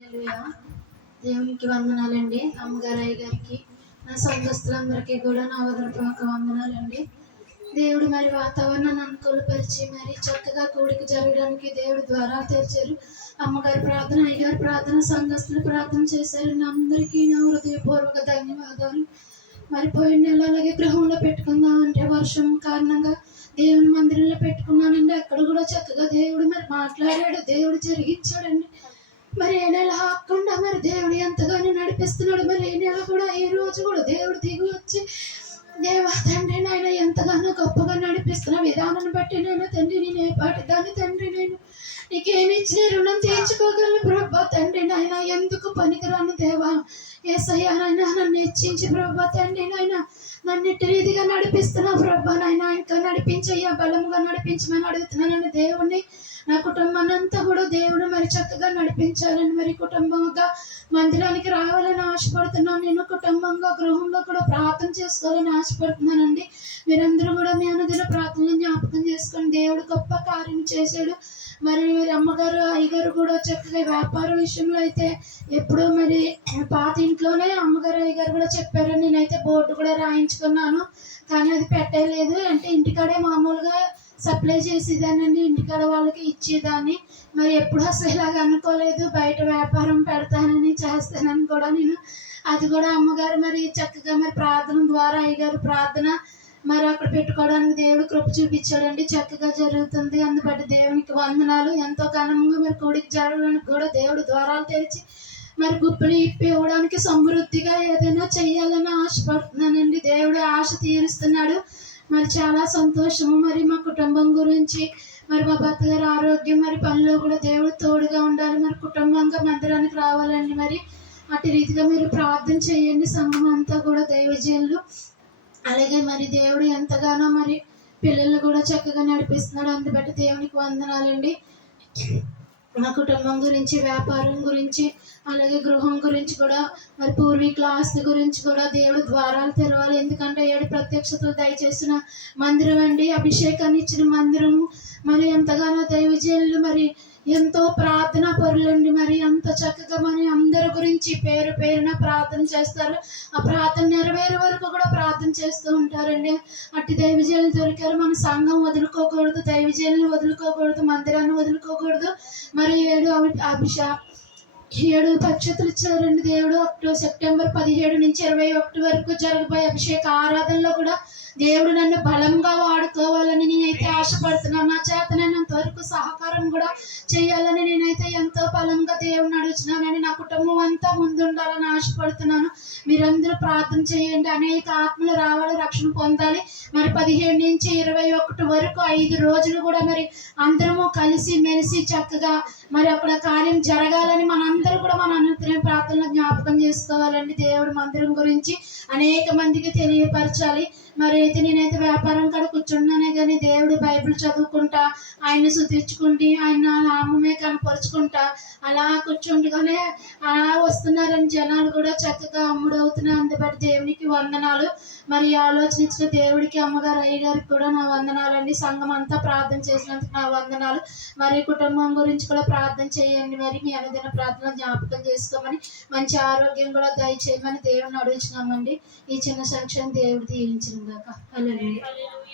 హల్లెలూయా. దేవునికి వందనాలండి. అమ్మగారు అయ్యగారికి నా సంఘస్థులందరికీ కూడా నా హృదయపూర్వక వందనాలండి. దేవుడు మరి వాతావరణాన్ని అనుకూలపరిచి మరి చక్కగా కూడిక జరగడానికి దేవుడు ద్వారా తెరిచారు. అమ్మగారి ప్రార్థన, అయ్యగారి ప్రార్థన, సంఘస్థులు ప్రార్థన చేశారు. అందరికీ నా హృదయపూర్వక ధన్యవాదాలు. మరి పోయిన నెల అలాగే గృహంలో పెట్టుకుందాం అంటే వర్షం కారణంగా దేవుని మందిరంలో పెట్టుకున్నానండి. అక్కడ కూడా చక్కగా దేవుడు మరి మాట్లాడాడు, దేవుడు జరిగించాడండి. మరి ఏ నెల ఆకుండా మరి దేవుడు ఎంతగానో నడిపిస్తున్నాడు. మరి ఏ నెల కూడా ఈ రోజు కూడా దేవుడు దిగి వచ్చి దేవా తండ్రి నాయన ఎంతగానో గొప్పగా నడిపిస్తున్న విధానాన్ని బట్టి నేను తండ్రి నేను ఏ పాటి దాన్ని తండ్రి నేను నీకేమి ఇచ్చిన రుణం తీర్చుకోగలను ప్రభా తండ్రి నాయన ఎందుకు పనికిరాను దేవా యేసయ్యా నాయన నన్ను హెచ్చించి ప్రభా తండ్రి నాయన నన్ను ఇట్టి రీతిగా నడిపిస్తున్నావు ప్రభా నాయన ఇంకా నడిపించయ్యా బలంగా నడిపించమని అడుగుతున్నానని దేవుణ్ణి నా కుటుంబాన్ని అంతా కూడా దేవుడు మరి చక్కగా నడిపించాలని మరి కుటుంబంగా మందిరానికి రావాలని ఆశపడుతున్నాను. నేను కుటుంబంగా గృహంలో కూడా ప్రార్థన చేసుకోవాలని ఆశపడుతున్నానండి. మీరందరూ కూడా మీ అనుదిన ప్రార్థనలు జ్ఞాపకం చేసుకొని దేవుడు గొప్ప కార్యం చేశాడు. మరి అమ్మగారు అయ్యగారు కూడా చక్కగా వ్యాపార విషయంలో అయితే ఎప్పుడో మరి పాత ఇంట్లోనే అమ్మగారు అయ్యగారు కూడా చెప్పారు. నేనైతే బోర్డు కూడా రాయించుకున్నాను, కానీ అది పెట్టలేదు. అంటే ఇంటికాడే మామూలుగా సప్లై చేసేదానండి, ఇంటికాడ వాళ్ళకి ఇచ్చేదాన్ని. మరి ఎప్పుడు అసలు ఇలాగ అనుకోలేదు బయట వ్యాపారం పెడతానని చేస్తానని కూడా నేను. అది కూడా అమ్మగారు మరి చక్కగా మరి ప్రార్థన ద్వారా అయ్యగారు ప్రార్థన మరి అక్కడ పెట్టుకోవడానికి దేవుడు కృప చూపించాడండి. చక్కగా జరుగుతుంది. అందుబట్టి దేవునికి వందనాలు. ఎంతో ఘనంగా మరి కూడికి జరగడానికి కూడా దేవుడు ద్వారాలు తెరిచి మరి గుప్పలు ఇప్పి ఇవ్వడానికి సమృద్ధిగా ఏదైనా చెయ్యాలని ఆశపడుతున్నానండి. దేవుడు ఆశ తీరుస్తున్నాడు. మరి చాలా సంతోషము. మరి మా కుటుంబం గురించి మరి మా భర్త గారి ఆరోగ్యం మరి పనిలో కూడా దేవుడు తోడుగా ఉండాలి. మరి కుటుంబంగా మందిరానికి రావాలండి. మరి అటు రీతిగా మీరు ప్రార్థన చేయండి. సంఘం అంతా కూడా దైవజనులు. అలాగే మరి దేవుడు ఎంతగానో మరి పిల్లలు కూడా చక్కగా నడిపిస్తున్నాడు. అందుబట్టి దేవునికి వందనాలండి. మా కుటుంబం గురించి, వ్యాపారం గురించి, అలాగే గృహం గురించి కూడా మరి పూర్వీకుల ఆస్తి గురించి కూడా దేవుడు ద్వారాలు తెరవాలి. ఎందుకంటే 7 ప్రత్యక్షతలు దయచేసిన మందిరం అండి, అభిషేకాన్ని ఇచ్చిన మందిరము. మరి ఎంతగానో దైవజనులు మరి ఎంతో ప్రార్థన పరులండి. మరి అంత చక్కగా మరి అందరి గురించి పేరు పేరున ప్రార్థన చేస్తారు. ఆ ప్రార్థన నెరవేరే వరకు కూడా ప్రార్థన చేస్తూ ఉంటారండి. అట్టి దైవజనులు దొరికారు. మన సంఘం వదులుకోకూడదు, దైవజనులు వదులుకోకూడదు, మందిరాన్ని వదులుకోకూడదు. మరి 7 పక్షతులు ఇచ్చారండి దేవుడు. సెప్టెంబర్ 17 నుంచి 21 వరకు జరగబోయే అభిషేక ఆరాధనలో కూడా దేవుడు నన్ను బలంగా వాడుకోవాలని నేనైతే ఆశపడుతున్నాను. నా చేతనైనంత వరకు సహకారం కూడా చేయాలని నేనైతే ఎంతో బలంగా దేవుడిని అడుగుతున్నానని, నా కుటుంబం అంతా ముందుండాలని ఆశపడుతున్నాను. మీరందరూ ప్రార్థన చేయండి. అనేక ఆత్మలు రావాలి, రక్షణ పొందాలి. మరి 17 నుంచి 21 వరకు 5 రోజులు కూడా మరి అందరము కలిసి మెలిసి చక్కగా మరి అక్కడ కార్యం జరగాలని మనందరూ కూడా మన అనంతరం ప్రార్థనలు జ్ఞాపకం చేసుకోవాలండి. దేవుడు మందిరం గురించి అనేక మందికి తెలియపరచాలి. మరి అయితే నేనైతే వ్యాపారం కాడ కూర్చున్నానే కానీ దేవుడు బైబిల్ చదువుకుంటా, ఆయన శుద్ధించుకుంటే, ఆయన నామమే కనపరుచుకుంటా అలా కూర్చుంటూనే అలా వస్తున్నారని జనాలు కూడా చక్కగా అమ్ముడవుతున్నారు. అందుబట్టి దేవునికి వందనాలు. మరి ఆలోచించిన దేవుడికి, అమ్మగారు అయ్యగారికి కూడా నా వందనాలండి. సంఘం అంతా ప్రార్థన చేసినందుకు నా వందనాలు. మరి కుటుంబం గురించి కూడా ప్రార్థన చేయండి. మరి మీ అనుదిన ప్రార్థన జ్ఞాపకం చేసుకోమని, మంచి ఆరోగ్యం కూడా దయచేయమని దేవుడిని అడుగుతున్నామండి. ఈ చిన్న సాక్ష్యం దేవుడు దీవించిన దాకా. హల్లెలూయా.